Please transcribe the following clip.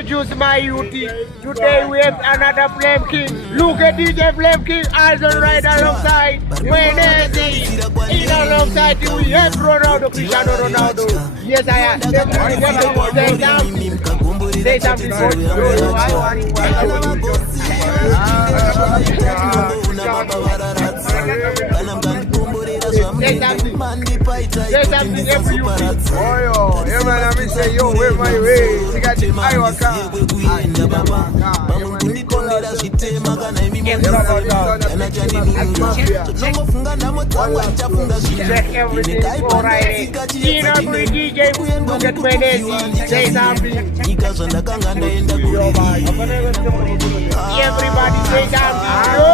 introduce my youth. Today we have another Flame King. Look at DJ Flame King, also right alongside Menezi. In alongside you, we have Ronaldo, Cristiano Ronaldo. Yes, I am. Say something for you. Say something. Say something every you. Oh yo, yeah man, I say yo, wait my way. You got the Iowa car. Check everything alright. Gina Free DJ, look at Menezi. Say something. Everybody say something. Yo!